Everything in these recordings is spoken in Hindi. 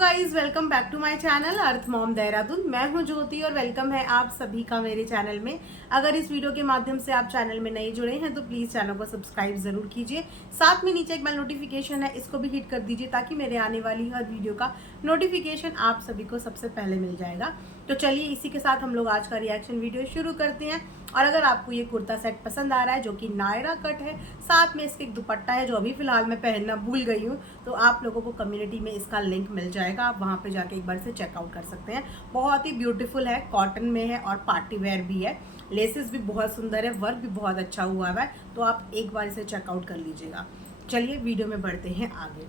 Guys, welcome back to my channel earth mom Dehradun. मैं हूं ज्योति और वेलकम है आप सभी का मेरे चैनल में। अगर इस वीडियो के माध्यम से आप चैनल में नए जुड़े हैं तो प्लीज़ चैनल को सब्सक्राइब ज़रूर कीजिए। साथ में नीचे एक बेल नोटिफिकेशन है, इसको भी हिट कर दीजिए ताकि मेरे आने वाली हर वीडियो का नोटिफिकेशन आप सभी को सबसे पहले मिल जाएगा। तो चलिए इसी के साथ हम लोग आज का रिएक्शन वीडियो शुरू करते हैं। और अगर आपको ये कुर्ता सेट पसंद आ रहा है जो कि नायरा कट है, साथ में इसके एक दुपट्टा है जो अभी फिलहाल मैं पहनना भूल गई हूँ, तो आप लोगों को कम्युनिटी में इसका लिंक मिल जाएगा। आप वहाँ पे जाके एक बार से चेकआउट कर सकते हैं। बहुत ही ब्यूटीफुल है, कॉटन में है और पार्टी वेयर भी है। लेसेस भी बहुत सुंदर है, वर्क भी बहुत अच्छा हुआ है, तो आप एक बार इसे चेकआउट कर लीजिएगा। चलिए वीडियो में बढ़ते हैं आगे।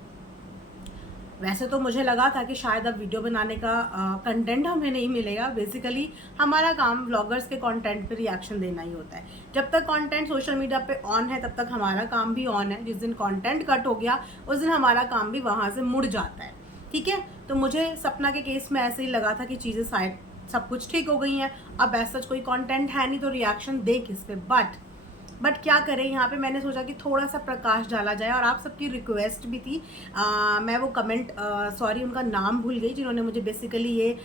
वैसे तो मुझे लगा था कि शायद अब वीडियो बनाने का कंटेंट हमें नहीं मिलेगा। बेसिकली हमारा काम व्लॉगर्स के कंटेंट पे रिएक्शन देना ही होता है। जब तक कंटेंट सोशल मीडिया पे ऑन है तब तक हमारा काम भी ऑन है। जिस दिन कंटेंट कट हो गया उस दिन हमारा काम भी वहाँ से मुड़ जाता है। ठीक है, तो मुझे सपना के केस में ऐसे ही लगा था कि चीज़ें शायद सब कुछ ठीक हो गई हैं। अब ऐसा कोई कॉन्टेंट है नहीं तो रिएक्शन दे किस पे। बट क्या करें, यहाँ पे मैंने सोचा कि थोड़ा सा प्रकाश डाला जाए। और आप सबकी रिक्वेस्ट भी थी। मैं वो कमेंट सॉरी उनका नाम भूल गई, जिन्होंने मुझे बेसिकली ये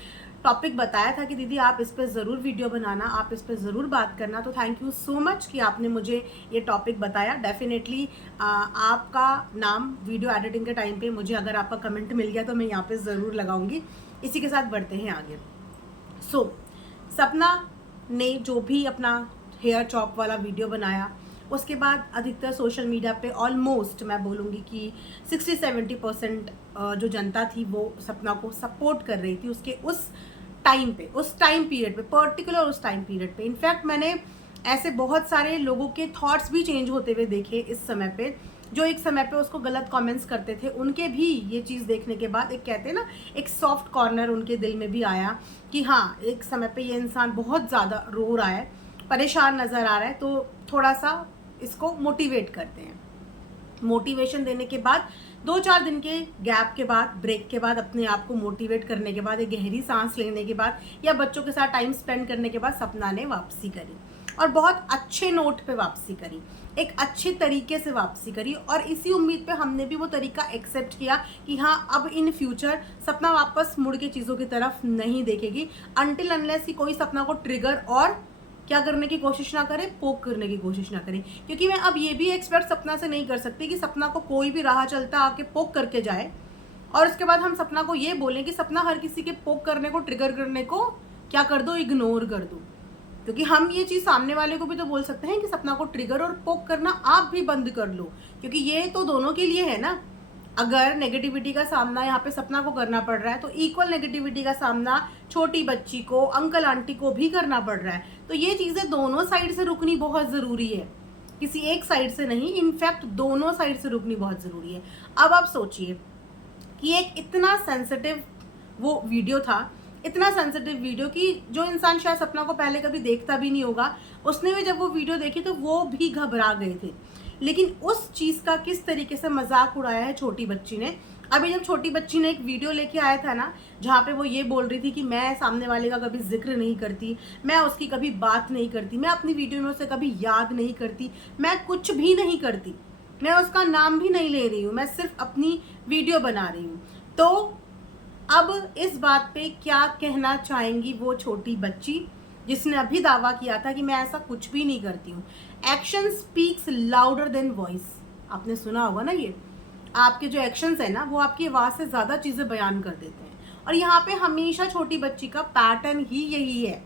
टॉपिक बताया था कि दीदी आप इस पर ज़रूर वीडियो बनाना, आप इस पर ज़रूर बात करना। तो थैंक यू सो मच कि आपने मुझे ये टॉपिक बताया। डेफिनेटली आपका नाम वीडियो एडिटिंग के टाइम पे मुझे अगर आपका कमेंट मिल गया तो मैं यहाँ पे ज़रूर लगाऊंगी। इसी के साथ बढ़ते हैं आगे। सपना ने जो भी अपना हेयर चॉप वाला वीडियो बनाया, उसके बाद अधिकतर सोशल मीडिया पे ऑलमोस्ट मैं बोलूँगी कि 60-70% जो जनता थी वो सपना को सपोर्ट कर रही थी उसके उस टाइम पे, उस टाइम पीरियड पे, पर्टिकुलर उस टाइम पीरियड पे। इनफैक्ट मैंने ऐसे बहुत सारे लोगों के थॉट्स भी चेंज होते हुए देखे इस समय पे, जो एक समय पे उसको गलत कमेंट्स करते थे। उनके भी ये चीज़ देखने के बाद एक कहते हैं ना, एक सॉफ्ट कॉर्नर उनके दिल में भी आया कि हाँ, एक समय पे ये इंसान बहुत ज़्यादा रो रहा है, परेशान नज़र आ रहा है, तो थोड़ा सा इसको मोटिवेट करते हैं। मोटिवेशन देने के बाद 2-4 दिन के गैप के बाद, ब्रेक के बाद, अपने आप को मोटिवेट करने के बाद, एक गहरी सांस लेने के बाद या बच्चों के साथ टाइम स्पेंड करने के बाद सपना ने वापसी करी और बहुत अच्छे नोट पे वापसी करी, एक अच्छे तरीके से वापसी करी। और इसी उम्मीद पे हमने भी वो तरीका एक्सेप्ट किया कि हाँ, अब इन फ्यूचर सपना वापस मुड़ के चीज़ों की तरफ नहीं देखेगी अनटिल अनलेस कि कोई सपना को ट्रिगर और क्या करने की कोशिश ना करे, पोक करने की कोशिश ना करे। क्योंकि मैं अब ये भी एक्सपेक्ट सपना से नहीं कर सकती कि सपना को कोई भी राह चलता आके पोक करके जाए और उसके बाद हम सपना को ये बोलें कि सपना हर किसी के पोक करने को, ट्रिगर करने को क्या कर दो, इग्नोर कर दो। क्योंकि हम ये चीज़ सामने वाले को भी तो बोल सकते हैं कि सपना को ट्रिगर और पोक करना आप भी बंद कर लो, क्योंकि ये तो दोनों के लिए है ना। अगर नेगेटिविटी का सामना यहाँ पे सपना को करना पड़ रहा है तो इक्वल नेगेटिविटी का सामना छोटी बच्ची को, अंकल आंटी को भी करना पड़ रहा है। तो ये चीज़ें दोनों साइड से रुकनी बहुत ज़रूरी है, किसी एक साइड से नहीं, इनफैक्ट दोनों साइड से रुकनी बहुत ज़रूरी है। अब आप सोचिए कि एक इतना सेंसिटिव वो वीडियो था, इतना सेंसिटिव वीडियो कि जो इंसान शायद सपना को पहले कभी देखता भी नहीं होगा, उसने भी जब वो वीडियो देखी तो वो भी घबरा गए थे। लेकिन उस चीज़ का किस तरीके से मजाक उड़ाया है छोटी बच्ची ने। अभी जब छोटी बच्ची ने एक वीडियो लेके आया था ना, जहाँ पे वो ये बोल रही थी कि मैं सामने वाले का कभी जिक्र नहीं करती, मैं उसकी कभी बात नहीं करती, मैं अपनी वीडियो में उसे कभी याद नहीं करती, मैं कुछ भी नहीं करती, मैं उसका नाम भी नहीं ले रही हूँ, मैं सिर्फ अपनी वीडियो बना रही हूँ। तो अब इस बात पे क्या कहना चाहेंगी वो छोटी बच्ची जिसने अभी दावा किया था कि मैं ऐसा कुछ भी नहीं करती हूँ। Action speaks louder than voice. आपने सुना होगा ना, ये आपके जो एक्शंस है ना वो आपकी आवाज़ से ज़्यादा चीज़ें बयान कर देते हैं। और यहाँ पे हमेशा छोटी बच्ची का पैटर्न ही यही है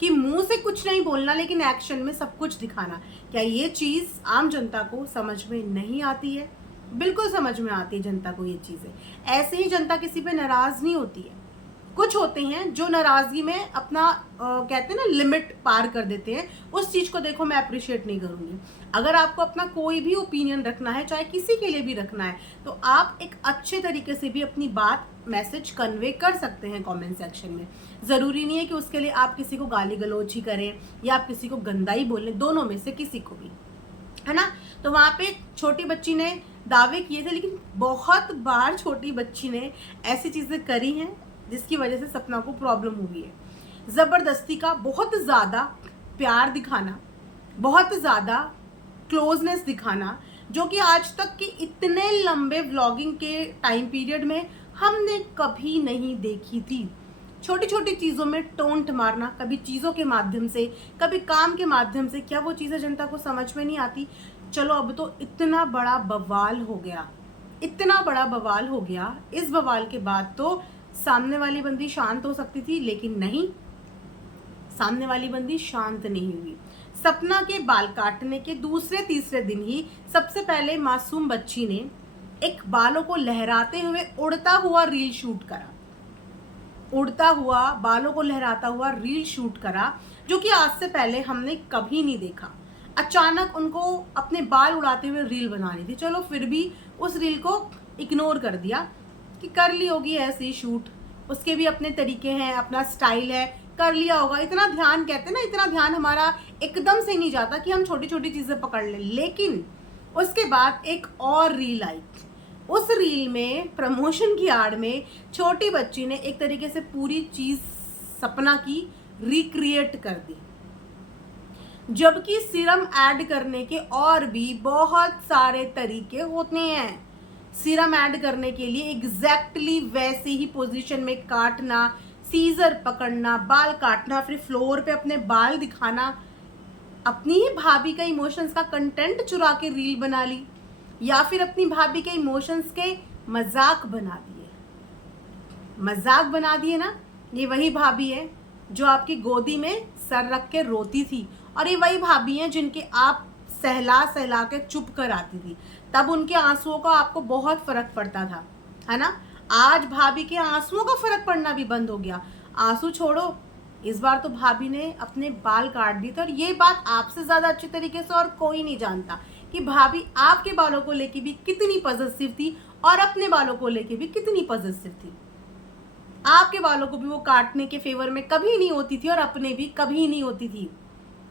कि मुंह से कुछ नहीं बोलना लेकिन एक्शन में सब कुछ दिखाना। क्या ये चीज़ आम जनता को समझ में नहीं आती है? बिल्कुल समझ में आती है जनता को ये चीज़ें। ऐसे ही जनता किसी पे नाराज़ नहीं होती है। कुछ होते हैं जो नाराज़गी में अपना कहते हैं ना, लिमिट पार कर देते हैं। उस चीज़ को देखो मैं अप्रिशिएट नहीं करूँगी। अगर आपको अपना कोई भी ओपिनियन रखना है, चाहे किसी के लिए भी रखना है, तो आप एक अच्छे तरीके से भी अपनी बात, मैसेज कन्वे कर सकते हैं कमेंट सेक्शन में। ज़रूरी नहीं है कि उसके लिए आप किसी को गाली गलौज ही करें या आप किसी को गंदा ही बोलें, दोनों में से किसी को भी, है ना। तो वहाँ पे छोटी बच्ची ने दावे किए थे, लेकिन बहुत बार छोटी बच्ची ने ऐसी चीज़ें करी हैं जिसकी वजह से सपना को प्रॉब्लम हुई है। ज़बरदस्ती का बहुत ज़्यादा प्यार दिखाना, बहुत ज़्यादा क्लोजनेस दिखाना, जो कि आज तक के इतने लंबे व्लॉगिंग के टाइम पीरियड में हमने कभी नहीं देखी थी। छोटी छोटी चीज़ों में टोंट मारना, कभी चीज़ों के माध्यम से, कभी काम के माध्यम से, क्या वो चीज़ें जनता को समझ में नहीं आती? चलो अब तो इतना बड़ा बवाल हो गया, इतना बड़ा बवाल हो गया। इस बवाल के बाद तो सामने वाली बंदी शांत हो सकती थी, लेकिन नहीं, सामने वाली बंदी शांत नहीं हुई। सपना के बाल काटने के दूसरे तीसरे दिन ही सबसे पहले मासूम बच्ची ने एक बालों को लहराते हुए उड़ता हुआ रील शूट करा, उड़ता हुआ बालों को लहराता हुआ रील शूट करा, जो कि आज से पहले हमने कभी नहीं देखा। अचानक उनको अपने बाल उड़ाते हुए रील बनानी थी। चलो फिर भी उस रील को इग्नोर कर दिया कि कर ली होगी ऐसी शूट, उसके भी अपने तरीके हैं, अपना स्टाइल है, कर लिया होगा। इतना ध्यान, कहते हैं ना, इतना ध्यान हमारा एकदम से नहीं जाता कि हम छोटी छोटी चीजें पकड़ लें। लेकिन उसके बाद एक और रील आई। उस रील में प्रमोशन की आड़ में छोटी बच्ची ने एक तरीके से पूरी चीज सपना की रिक्रिएट कर दी, जबकि सीरम ऐड करने के और भी बहुत सारे तरीके होते हैं। सीरम ऐड करने के लिए एग्जैक्टली वैसे ही पोजीशन में काटना, सीजर पकड़ना, बाल काटना, फिर फ्लोर पे अपने बाल दिखाना, अपनी ही भाभी का इमोशंस का कंटेंट चुरा के रील बना ली, या फिर अपनी भाभी के इमोशंस के मजाक बना दिए। मजाक बना दिए ना, ये वही भाभी है जो आपकी गोदी में सर रख के रोती थी, और ये वही भाभी हैं जिनके आप सहला सहला के चुप कर आती थी। तब उनके आंसुओं का आपको बहुत फर्क पड़ता था, है ना। आज भाभी के आंसुओं का फर्क पड़ना भी बंद हो गया। आंसू छोड़ो, इस बार तो भाभी ने अपने बाल काट दिए थे, और ये बात आपसे ज्यादा अच्छी तरीके से और कोई नहीं जानता कि भाभी आपके बालों को लेके भी कितनी पॉजिटिव थी और अपने बालों को लेके भी कितनी पॉजिटिव थी। आपके बालों को भी वो काटने के फेवर में कभी नहीं होती थी और अपने भी कभी नहीं होती थी।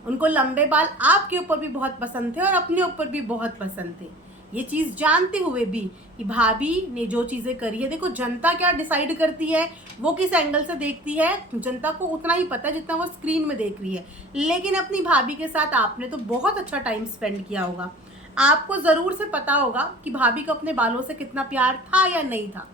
उनको लंबे बाल आपके ऊपर भी बहुत पसंद थे और अपने ऊपर भी बहुत पसंद थे। ये चीज जानते हुए भी कि भाभी ने जो चीजें करी है, देखो जनता क्या डिसाइड करती है, वो किस एंगल से देखती है, जनता को उतना ही पता है जितना वो स्क्रीन में देख रही है। लेकिन अपनी भाभी के साथ आपने तो बहुत अच्छा टाइम स्पेंड किया होगा, आपको जरूर से पता होगा कि भाभी को अपने बालों से कितना प्यार था या नहीं था,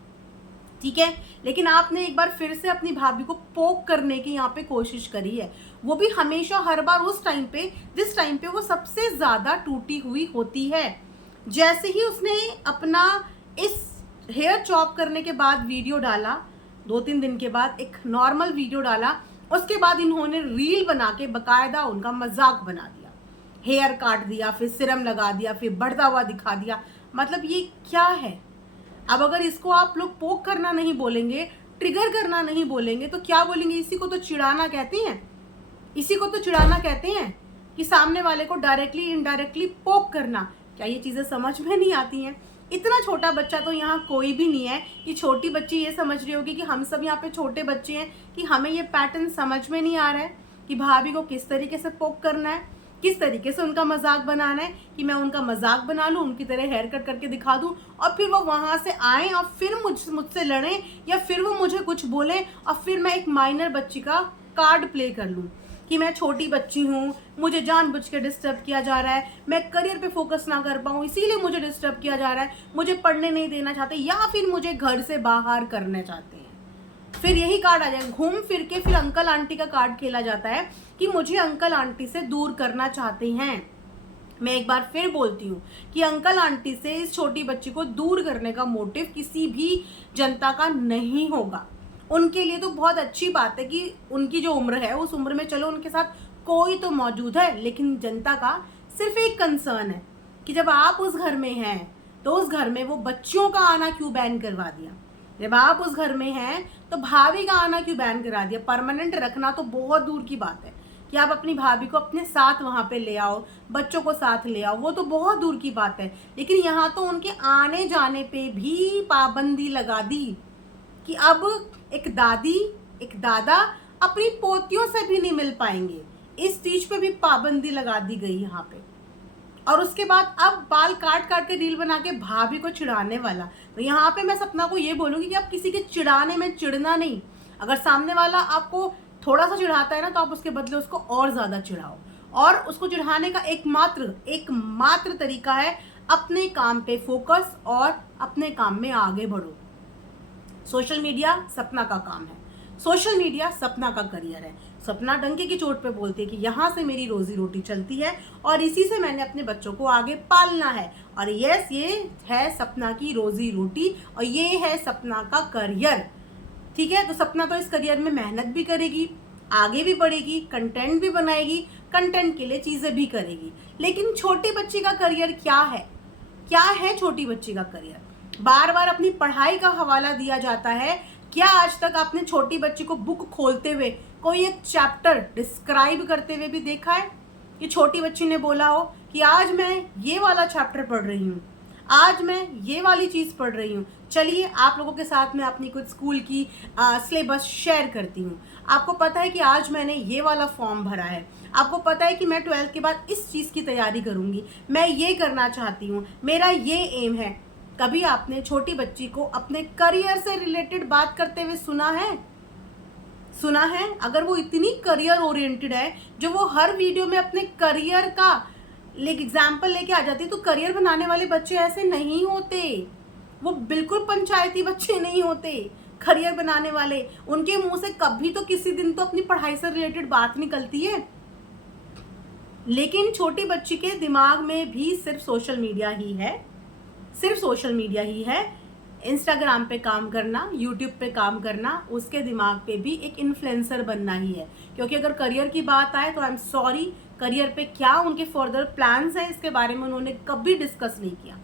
ठीक है। लेकिन आपने एक बार फिर से अपनी भाभी को पोक करने की यहाँ पे कोशिश करी है, वो भी हमेशा हर बार उस टाइम पे जिस टाइम पे वो सबसे ज्यादा टूटी हुई होती है। जैसे ही उसने अपना इस हेयर चॉप करने के बाद वीडियो डाला, 2-3 दिन के बाद एक नॉर्मल वीडियो डाला, उसके बाद इन्होंने रील बना के बकायदा उनका मजाक बना दिया, हेयर काट दिया, फिर सिरम लगा दिया, फिर बढ़ता हुआ दिखा दिया। मतलब ये क्या है? अब अगर इसको आप लोग पोक करना नहीं बोलेंगे, ट्रिगर करना नहीं बोलेंगे, तो क्या बोलेंगे? इसी को तो चिढ़ाना कहते हैं, इसी को तो चिढ़ाना कहते हैं कि सामने वाले को डायरेक्टली इनडायरेक्टली पोक करना। क्या ये चीजें समझ में नहीं आती हैं? इतना छोटा बच्चा तो यहाँ कोई भी नहीं है कि छोटी बच्ची ये समझ रही होगी कि हम सब यहाँ पे छोटे बच्चे हैं, कि हमें ये पैटर्न समझ में नहीं आ रहा है कि भाभी को किस तरीके से पोक करना है, किस तरीके से उनका मजाक बनाना है, कि मैं उनका मजाक बना लूं, उनकी तरह हेयर कट करके दिखा दूं, और फिर वो वहां से आए और फिर मुझसे लड़ें, या फिर वो मुझे कुछ बोलें और फिर मैं एक माइनर बच्ची का कार्ड प्ले कर लूं कि मैं छोटी बच्ची हूँ, मुझे जानबूझ के डिस्टर्ब किया जा रहा है, मैं करियर पे फोकस ना कर पाऊँ इसीलिए मुझे डिस्टर्ब किया जा रहा है, मुझे पढ़ने नहीं देना चाहते, या फिर मुझे घर से बाहर करना चाहते हैं। फिर यही कार्ड आ जाए, घूम फिर के फिर अंकल आंटी का कार्ड खेला जाता है कि मुझे अंकल आंटी से दूर करना चाहते हैं। मैं एक बार फिर बोलती हूँ कि अंकल आंटी से इस छोटी बच्ची को दूर करने का मोटिव किसी भी जनता का नहीं होगा। उनके लिए तो बहुत अच्छी बात है कि उनकी जो उम्र है उस उम्र में चलो उनके साथ कोई तो मौजूद है, लेकिन जनता का सिर्फ एक कंसर्न है कि जब आप उस घर में हैं तो उस घर में वो बच्चियों का आना क्यों बैन करवा दिया, जब आप उस घर में हैं तो भाभी का आना क्यों बैन करा दिया। परमानेंट रखना तो बहुत दूर की बात है कि आप अपनी भाभी को अपने साथ वहां पे ले आओ, बच्चों को साथ ले आओ, वो तो बहुत दूर की बात है। लेकिन यहाँ तो उनके आने जाने पे भी पाबंदी लगा दी कि अब एक दादी एक दादा अपनी पोतियों से भी नहीं मिल पाएंगे, इस चीज पे भी पाबंदी लगा दी गई यहाँ पे। और उसके बाद अब बाल काट काट के रील बना के भाभी को चिढ़ाने वाला। तो यहाँ पे मैं सपना को ये बोलूंगी कि आप किसी के चिढ़ाने में चिढ़ना नहीं। अगर सामने वाला आपको थोड़ा सा चिढ़ाता है ना, तो आप उसके बदले उसको और ज्यादा चिढ़ाओ, और उसको चिढ़ाने का एकमात्र तरीका है अपने काम पे फोकस और अपने काम में आगे बढ़ो। सोशल मीडिया सपना का काम है, सोशल मीडिया सपना का करियर है। सपना डंके की चोट पे बोलते हैं कि यहाँ से मेरी रोजी रोटी चलती है और इसी से मैंने अपने बच्चों को आगे पालना है। और यस, ये है सपना की रोजी रोटी और ये है सपना का करियर। ठीक है, तो सपना तो इस करियर में मेहनत भी करेगी, आगे भी बढ़ेगी, कंटेंट भी बनाएगी, कंटेंट के लिए चीज़ें भी करेगी। लेकिन छोटी बच्ची का करियर क्या है? क्या है छोटी बच्ची का करियर? बार बार अपनी पढ़ाई का हवाला दिया जाता है। क्या आज तक आपने छोटी बच्ची को बुक खोलते हुए कोई एक चैप्टर डिस्क्राइब करते हुए भी देखा है कि छोटी बच्ची ने बोला हो कि आज मैं ये वाला चैप्टर पढ़ रही हूँ, आज मैं ये वाली चीज़ पढ़ रही हूँ, चलिए आप लोगों के साथ में अपनी कुछ स्कूल की सिलेबस शेयर करती हूँ। आपको पता है कि आज मैंने ये वाला फॉर्म भरा है, आपको पता है कि मैं 12th के बाद इस चीज़ की तैयारी करूँगी, मैं ये करना चाहती हूँ, मेरा ये एम है। कभी आपने छोटी बच्ची को अपने करियर से रिलेटेड बात करते हुए सुना है? सुना है? अगर वो इतनी करियर ओरिएंटेड है जो वो हर वीडियो में अपने करियर का एग्जाम्पल लेके आ जाती है, तो करियर बनाने वाले बच्चे ऐसे नहीं होते, वो बिल्कुल पंचायती बच्चे नहीं होते। करियर बनाने वाले, उनके मुंह से कभी तो किसी दिन तो अपनी पढ़ाई से रिलेटेड बात निकलती है। लेकिन छोटी बच्ची के दिमाग में भी सिर्फ सोशल मीडिया ही है, सिर्फ सोशल मीडिया ही है। इंस्टाग्राम पे काम करना, यूट्यूब पे काम करना, उसके दिमाग पे भी एक इन्फ्लुएंसर बनना ही है। क्योंकि अगर करियर की बात आए तो आई एम सॉरी, करियर पे क्या उनके फर्दर प्लान्स हैं इसके बारे में उन्होंने कभी डिस्कस नहीं किया,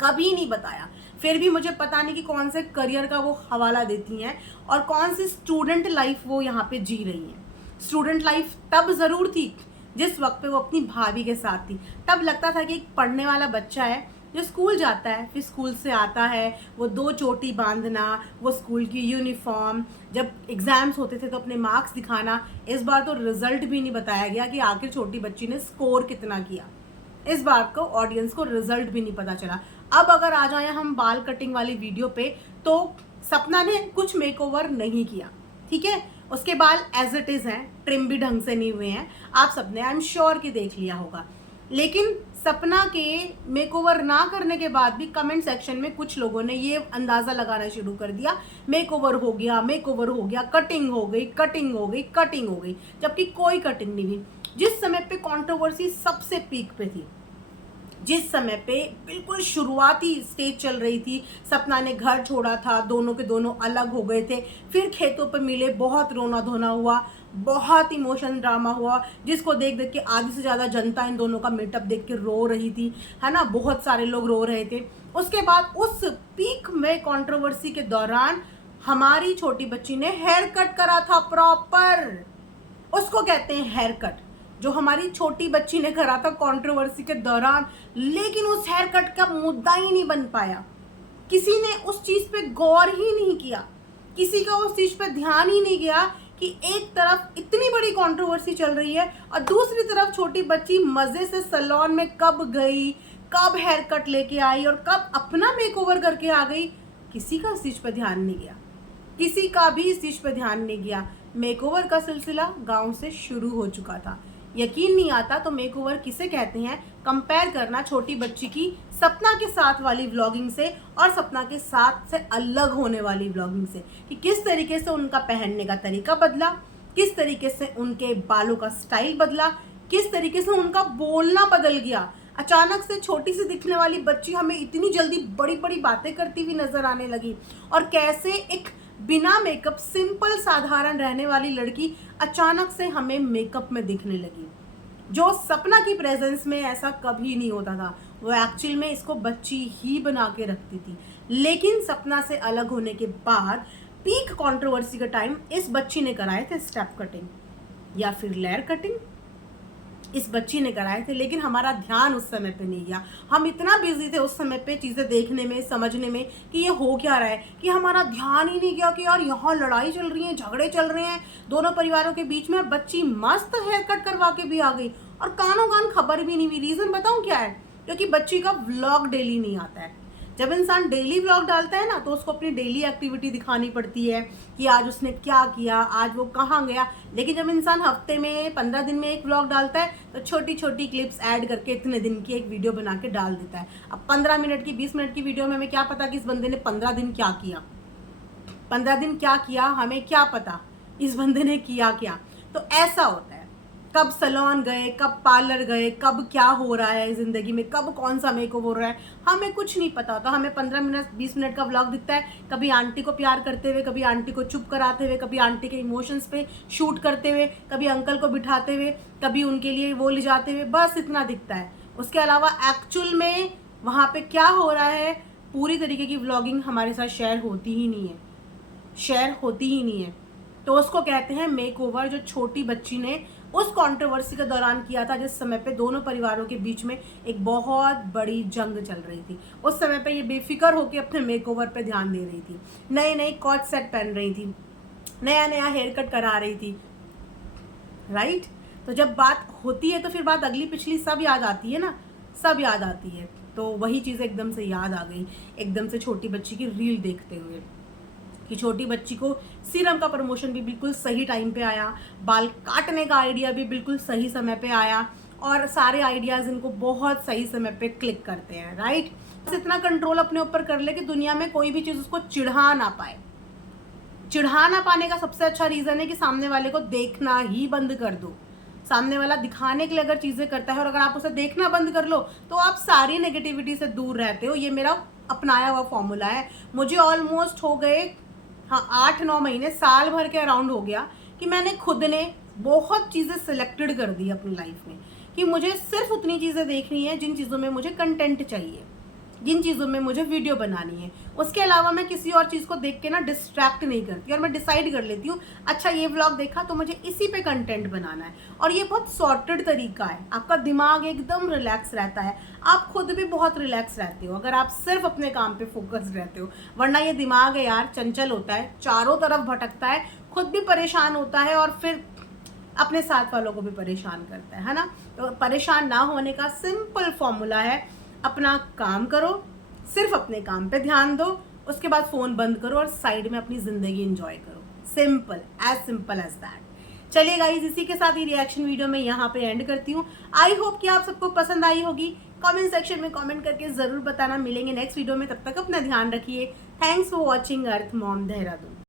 कभी नहीं बताया। फिर भी मुझे पता नहीं कि कौन से करियर का वो हवाला देती हैं और कौन सी स्टूडेंट लाइफ वो यहाँ पे जी रही हैं। स्टूडेंट लाइफ तब ज़रूर थी जिस वक्त पे वो अपनी भाभी के साथ थी। तब लगता था कि एक पढ़ने वाला बच्चा है जो स्कूल जाता है, फिर स्कूल से आता है, वो 2 चोटी बांधना, वो स्कूल की यूनिफॉर्म, जब एग्ज़ाम्स होते थे तो अपने मार्क्स दिखाना। इस बार तो रिजल्ट भी नहीं बताया गया कि आखिर छोटी बच्ची ने स्कोर कितना किया। इस बार को ऑडियंस को रिजल्ट भी नहीं पता चला। अब अगर आ जाए हम बाल कटिंग वाली वीडियो पे, तो सपना ने कुछ मेकओवर नहीं किया, ठीक है। उसके बाल एज इट इज़ हैं, ट्रिम भी ढंग से नहीं हुए हैं, आप सबने आई एम श्योर कि देख लिया होगा। लेकिन सपना के मेकओवर ना करने के बाद भी कमेंट सेक्शन में कुछ लोगों ने ये अंदाज़ा लगाना शुरू कर दिया, मेकओवर हो गया, मेकओवर हो गया, कटिंग हो गई, कटिंग हो गई, कटिंग हो गई, जबकि कोई कटिंग नहीं हुई। जिस समय पे कंट्रोवर्सी सबसे पीक पे थी, जिस समय पे बिल्कुल शुरुआती स्टेज चल रही थी, सपना ने घर छोड़ा था, दोनों के दोनों अलग हो गए थे, फिर खेतों पर मिले, बहुत रोना धोना हुआ, बहुत इमोशन ड्रामा हुआ, जिसको देख देख के आधी से ज़्यादा जनता इन दोनों का मीटअप देख के रो रही थी, है ना। बहुत सारे लोग रो रहे थे। उसके बाद उस पीक में कंट्रोवर्सी के दौरान हमारी छोटी बच्ची ने हेयर कट करा था प्रॉपर, उसको कहते हैं हेयर कट, जो हमारी छोटी बच्ची ने करा था कंट्रोवर्सी के दौरान। लेकिन उस हेयर कट का मुद्दा ही नहीं बन पाया, किसी ने उस चीज़ पे गौर ही नहीं किया, किसी का उस चीज़ पे ध्यान ही नहीं गया कि एक तरफ इतनी बड़ी कंट्रोवर्सी चल रही है और दूसरी तरफ छोटी बच्ची मज़े से सैलून में कब गई, कब हेयर कट लेके आई और कब अपना मेकओवर करके आ गई। किसी का इस चीज़ पे ध्यान नहीं गया, किसी का भी इस चीज़ पे ध्यान नहीं गया। मेकओवर का सिलसिला गांव से शुरू हो चुका था। यकीन नहीं आता तो मेकओवर किसे कहते हैं, कंपेयर करना छोटी बच्ची की सपना के साथ वाली व्लॉगिंग से और सपना के साथ से अलग होने वाली व्लॉगिंग से, कि किस तरीके से उनका पहनने का तरीका बदला, किस तरीके से उनके बालों का स्टाइल बदला, किस तरीके से उनका बोलना बदल गया। अचानक से छोटी सी दिखने वाली बच्ची हमें इतनी जल्दी बड़ी बड़ी बातें करती हुई नजर आने लगी, और कैसे एक बिना मेकअप सिंपल साधारण रहने वाली लड़की अचानक से हमें मेकअप में दिखने लगी। जो सपना की प्रेजेंस में ऐसा कभी नहीं होता था, वो एक्चुअल में इसको बच्ची ही बना के रखती थी। लेकिन सपना से अलग होने के बाद पीक कंट्रोवर्सी का टाइम इस बच्ची ने कराए थे स्टेप कटिंग या फिर लेयर कटिंग, इस बच्ची ने कराए थे। लेकिन हमारा ध्यान उस समय पे नहीं गया, हम इतना बिजी थे उस समय पे चीज़ें देखने में, समझने में कि ये हो क्या रहा है, कि हमारा ध्यान ही नहीं गया कि यार यहाँ लड़ाई चल रही है, झगड़े चल रहे हैं दोनों परिवारों के बीच में, और बच्ची मस्त हेयर कट करवा के भी आ गई और कानों कान खबर भी नहीं हुई। रीज़न बताऊँ क्या है? क्योंकि बच्ची का व्लॉग डेली नहीं आता है। जब इंसान डेली व्लॉग डालता है ना, तो उसको अपनी डेली एक्टिविटी दिखानी पड़ती है कि आज उसने क्या किया, आज वो कहाँ गया। लेकिन जब इंसान हफ्ते में 15 दिन में एक व्लॉग डालता है, तो छोटी छोटी क्लिप्स ऐड करके इतने दिन की एक वीडियो बना के डाल देता है। अब 15 मिनट की 20 मिनट की वीडियो में हमें क्या पता कि इस बंदे ने 15 दिन क्या किया, 15 दिन क्या किया हमें क्या पता, इस बंदे ने किया क्या। तो ऐसा होता है, कब सैलून गए, कब पार्लर गए, कब क्या हो रहा है ज़िंदगी में, कब कौन सा मेकओवर हो रहा है, हमें कुछ नहीं पता होता। हमें 15 मिनट 20 मिनट का व्लॉग दिखता है, कभी आंटी को प्यार करते हुए, कभी आंटी को चुप कराते हुए, कभी आंटी के इमोशंस पे शूट करते हुए, कभी अंकल को बिठाते हुए, कभी उनके लिए वो ले जाते हुए, बस इतना दिखता है। उसके अलावा एक्चुअल में वहाँ पे क्या हो रहा है, पूरी तरीके की व्लॉगिंग हमारे साथ शेयर होती ही नहीं है, शेयर होती ही नहीं है। तो उसको कहते हैं मेकओवर, जो छोटी बच्ची ने उस कंट्रोवर्सी के दौरान किया था जिस समय पे दोनों परिवारों के बीच में एक बहुत बड़ी जंग चल रही थी। उस समय पे ये बेफिक्र होकर अपने मेकओवर पे ध्यान दे रही थी, नए नए कॉट सेट पहन रही थी, नया नया हेयर कट करा रही थी, राइट। तो जब बात होती है तो फिर बात अगली पिछली सब याद आती है ना, सब याद आती है। तो वही चीज़ एकदम से याद आ गई, एकदम से छोटी बच्ची की रील देखते हुए, कि छोटी बच्ची को सीरम का प्रमोशन भी बिल्कुल सही टाइम पे आया, बाल काटने का आइडिया भी बिल्कुल सही समय पे आया, और सारे आइडियाज़ इनको बहुत सही समय पे क्लिक करते हैं, राइट। बस इतना कंट्रोल अपने ऊपर कर ले कि दुनिया में कोई भी चीज़ उसको चिढ़ा ना पाए। चिढ़ा ना पाने का सबसे अच्छा रीज़न है कि सामने वाले को देखना ही बंद कर दो। सामने वाला दिखाने के लिए अगर चीज़ें करता है और अगर आप उसे देखना बंद कर लो तो आप सारी नेगेटिविटी से दूर रहते हो। ये मेरा अपनाया हुआ फॉर्मूला है। मुझे ऑलमोस्ट हो गए 8-9 महीने, साल भर के अराउंड हो गया कि मैंने खुद ने बहुत चीज़ें सिलेक्टेड कर दी अपनी लाइफ में, कि मुझे सिर्फ उतनी चीज़ें देखनी है जिन चीज़ों में मुझे कंटेंट चाहिए, जिन चीज़ों में मुझे वीडियो बनानी है। उसके अलावा मैं किसी और चीज़ को देख के ना डिस्ट्रैक्ट नहीं करती, और मैं डिसाइड कर लेती हूँ अच्छा ये व्लॉग देखा तो मुझे इसी पे कंटेंट बनाना है। और ये बहुत सॉर्टेड तरीका है, आपका दिमाग एकदम रिलैक्स रहता है, आप खुद भी बहुत रिलैक्स रहते हो अगर आप सिर्फ अपने काम पे फोकस रहते हो। वरना ये दिमाग है यार, चंचल होता है, चारों तरफ भटकता है, खुद भी परेशान होता है और फिर अपने साथ वालों को भी परेशान करता है ना। तो परेशान ना होने का सिंपल फॉर्मूला है, अपना काम करो, सिर्फ अपने काम पे ध्यान दो, उसके बाद फ़ोन बंद करो और साइड में अपनी ज़िंदगी एंजॉय करो। Simple as that. चलिए गाइस, इसी के साथ ही रिएक्शन वीडियो मैं यहाँ पे एंड करती हूँ। आई होप कि आप सबको पसंद आई होगी। कमेंट सेक्शन में कमेंट करके ज़रूर बताना। मिलेंगे नेक्स्ट वीडियो में, तब तक अपना ध्यान रखिए। Thanks for watching earth mom Dehradun.